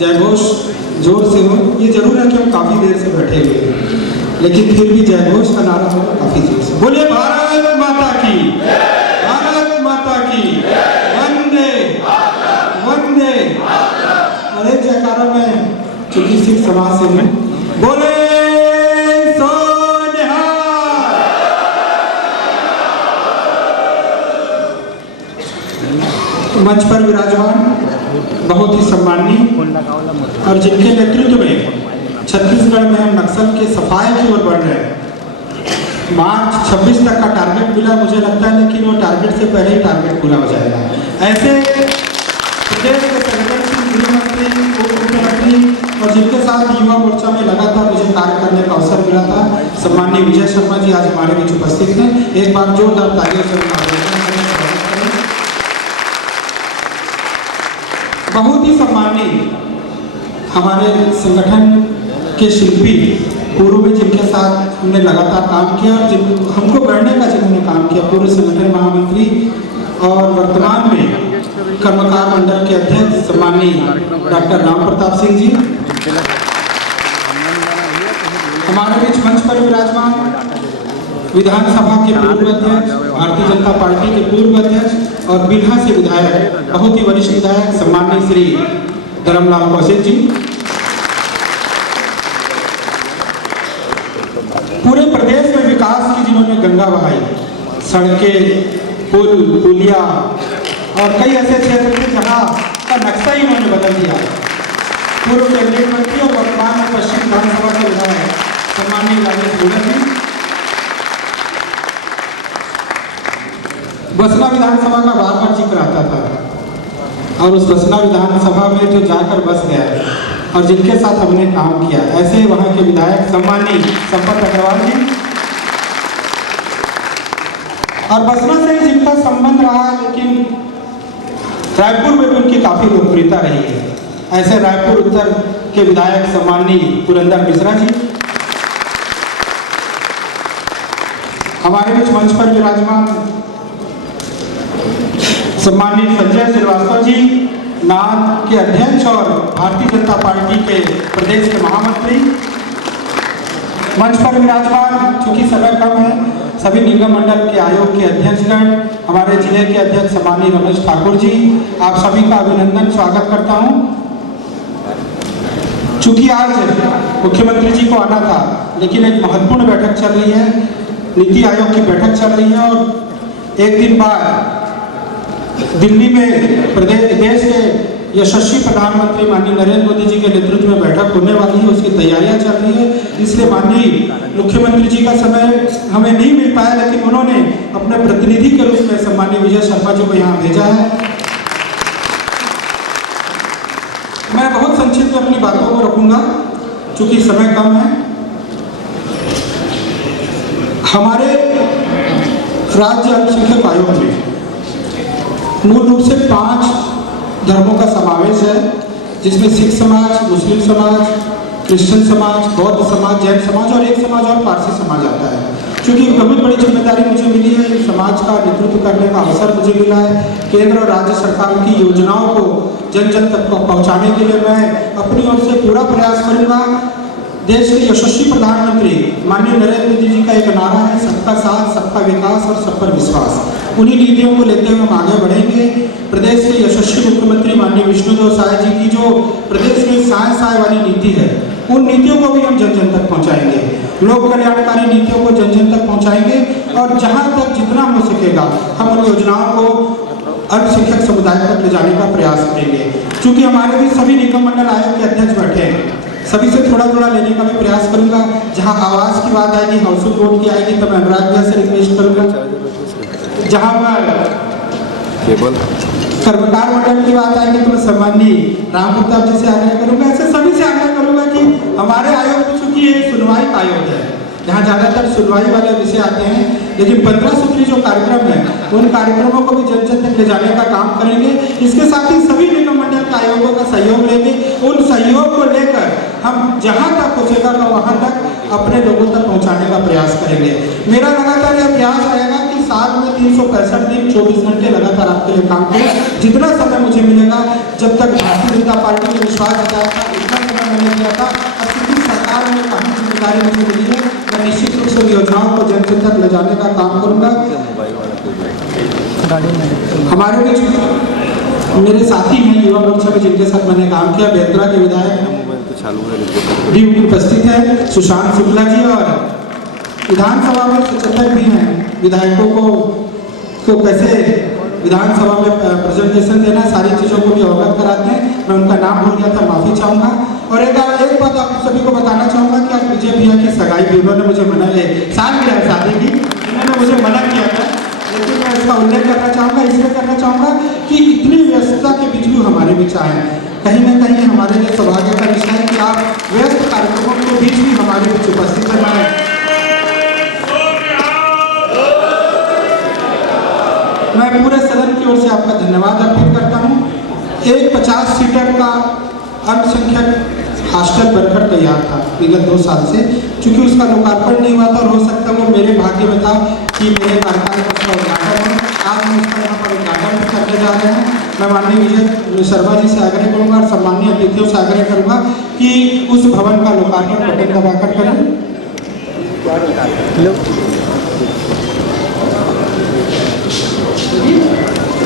जयघोष जोर से हो। ये जरूर है कि हम काफ़ी देर से बैठे हुए हैं, लेकिन फिर भी जयघोष का नारा होगा काफ़ी जोर से। बोलिए भारत माता की, भारत माता की, वंदे वंदे। और एक जयकारा में चूंकि सिख समाज से हूँ, बोले मंच पर विराजमान बहुत ही सम्माननीय और जिनके नेतृत्व में छत्तीसगढ़ में हम नक्सल के सफाई की ओर बढ़ रहे हैं। मार्च 26 तक का टारगेट मिला, मुझे लगता है, लेकिन वो टारगेट से पहले ही टारगेट पूरा हो जाएगा। ऐसे प्रदेश के संगठनशील गृह मंत्री, उप मुख्यमंत्री और जिनके साथ युवा मोर्चा में लगातार मुझे कार्य करने का अवसर मिला था, सम्माननीय विजय शर्मा जी आज हमारे बीच उपस्थित हैं। एक बार जोरदार तालियों से बहुत ही सम्माननीय हमारे संगठन के शिल्पी पूर्व में जिनके साथ हमने लगातार काम किया और हमको गढ़ने का जिन्होंने काम किया, पूर्व संगठन महामंत्री और वर्तमान में कर्मकार मंडल के अध्यक्ष सम्माननीय डॉक्टर राम प्रताप सिंह जी। हमारे बीच मंच पर विराजमान विधानसभा के पूर्व अध्यक्ष, भारतीय जनता पार्टी के पूर्व अध्यक्ष और बिल्हा से विधायक, बहुत ही वरिष्ठ विधायक सम्माननीय श्री धर्मलाल कौशिक जी। पूरे प्रदेश में विकास की जिन्होंने गंगा बहाई, सड़कें, पुल, पुलिया और कई ऐसे क्षेत्र थे जहाँ का नक्शा ही उन्होंने बदल दिया। पूर्व कैबिनेट मंत्री और वर्तमान में पश्चिम विधानसभा के विधायक सम्माननीय राजेश गोड़ा जी। बसना विधानसभा का बार बार जिक्र आता था और उस बसना विधानसभा में जो जाकर बस गया और जिनके साथ हमने काम किया, ऐसे वहाँ के विधायक सम्माननीय संपत अग्रवाल जी। और बसना से जिनका संबंध रहा, लेकिन रायपुर में भी उनकी काफ़ी लोकप्रियता रही है, ऐसे रायपुर उत्तर के विधायक सम्माननीय पुरंदर मिश्रा जी। हमारे बीच मंच पर विराजमान सम्मानित संजय श्रीवास्तव जी, नाथ के अध्यक्ष और भारतीय जनता पार्टी के प्रदेश के महामंत्री। मंच पर विराजमान, चूंकि समय कम है, सभी निगम मंडल के आयोग के अध्यक्षगण, हमारे जिले के अध्यक्ष सम्माननीय रमेश ठाकुर जी, आप सभी का अभिनंदन स्वागत करता हूं। चूंकि आज मुख्यमंत्री जी को आना था, लेकिन एक महत्वपूर्ण बैठक चल रही है, नीति आयोग की बैठक चल रही है और एक दिन बाद दिल्ली में देश के यशस्वी प्रधानमंत्री माननीय नरेंद्र मोदी जी के नेतृत्व में बैठक होने वाली है, उसकी तैयारियां चल रही है। इसलिए माननीय मुख्यमंत्री जी का समय हमें नहीं मिल पाया, लेकिन उन्होंने अपने प्रतिनिधि के रूप में सम्माननीय विजय शर्मा जी को यहाँ भेजा है। मैं बहुत संक्षिप्त में अपनी बातों को रखूंगा चूंकि समय कम है। हमारे राज्य अल्पसंख्यक आयोग में मूल रूप से 5 धर्मों का समावेश है, जिसमें सिख समाज, मुस्लिम समाज, क्रिश्चियन समाज, बौद्ध समाज, जैन समाज और एक समाज और पारसी समाज आता है। क्योंकि बहुत बड़ी जिम्मेदारी मुझे मिली है, समाज का नेतृत्व करने का अवसर मुझे मिला है। केंद्र और राज्य सरकार की योजनाओं को जन जन तक पहुँचाने के लिए मैं अपनी ओर से पूरा प्रयास करूँगा। देश के यशस्वी प्रधानमंत्री माननीय नरेंद्र मोदी जी का एक नारा है, सबका साथ, सबका विकास और सब पर विश्वास। उन्हीं नीतियों को लेते हुए हम आगे बढ़ेंगे। प्रदेश के यशस्वी मुख्यमंत्री माननीय विष्णुदेव साय जी की जो प्रदेश में साय साय वाली नीति है, उन नीतियों को भी हम जन जन तक पहुंचाएंगे। लोक कल्याणकारी नीतियों को जन जन तक पहुंचाएंगे और जहां तक जितना हो सकेगा हम उन योजनाओं को अल्पसंख्यक समुदाय तक ले जाने का प्रयास करेंगे। चूँकि हमारे भी सभी निगम मंडल आयोग के अध्यक्ष बैठे हैं, सभी से थोड़ा थोड़ा लेने का भी प्रयास करूंगा। जहां आवास की बात आएगी, हाउसिंग बोर्ड की आएगी, तो मैं अनुराग भैया से रिक्वेस्ट करूंगा। जहां पर कर्मकार मंडल की बात आएगी तो मैं सम्माननीय राम प्रताप जी से आग्रह करूंगा। ऐसे सभी से आग्रह करूंगा कि हमारे आयोग में चूंकि ये सुनवाई आयोग है, जहाँ ज़्यादातर सुनवाई वाले विषय आते हैं, लेकिन 15 सूत्री जो कार्यक्रम है उन कार्यक्रमों को भी जन जन तक ले जाने का काम करेंगे। इसके साथ ही सभी निगम मंडल के आयोगों का सहयोग लेंगे। उन सहयोग को लेकर हम जहाँ तक हो सकेगा वहाँ तक अपने लोगों तक पहुँचाने का प्रयास करेंगे। मेरा लगातार यह प्रयास रहेगा कि साल में 365 दिन 24 घंटे लगातार आपके लिए काम करें। जितना समय मुझे मिलेगा, जब तक भारतीय जनता पार्टी ने विश्वास जताया था उतना समय मैंने किया था, और क्योंकि सरकार में अहम जिम्मेदारी मुझे मिली है, मैं निश्चित रूप से योजनाओं को जन जन तक ले जाने का काम करूँगा। हमारे बीच मेरे साथी हैं युवा मोर्चा में जिनके साथ मैंने काम किया, बेतरा के विधायक भी उपस्थित है सुशांत शुक्ला जी, और विधानसभा में सचेतक भी हैं विधायकों को कैसे विधानसभा में प्रेजेंटेशन देना, सारी चीज़ों को भी अवगत कराते हैं। मैं उनका नाम भूल गया था, माफ़ी चाहूँगा। और एक बात आप सभी को बताना चाहूँगा कि आज विजय भैया की सगाई भी उन्होंने मुझे मना सालगिरह शादी की उन्होंने मुझे मना किया था, लेकिन मैं इसका उल्लेख करना चाहूँगा, इसलिए करना चाहूँगा कि इतनी व्यस्तता के बीच भी हमारे बीच आए। कहीं ना कहीं हमारे लिए सौभाग्य का विषय है कि आप व्यस्त कार्यक्रमों के बीच भी हमारे बीच उपस्थित हैं। मैं पूरे सदन की ओर से आपका धन्यवाद अर्पित करता हूँ। एक 50 सीटर का अल्पसंख्यक हॉस्टल बनकर तैयार था विगत 2 साल से, चूँकि उसका लोकार्पण नहीं हुआ था, और हो सकता है वो मेरे भाग्य में था कि मेरे कार्यकाल में उसका उद्घाटन हो। आज हम उसका यहाँ पर उद्घाटन करने जा रहे हैं। मैं माननीय विजय शर्मा जी से आग्रह करूँगा और सम्मानीय अतिथियों से आग्रह करूँगा कि उस भवन का लोकार्पण बटन दबाकर करें।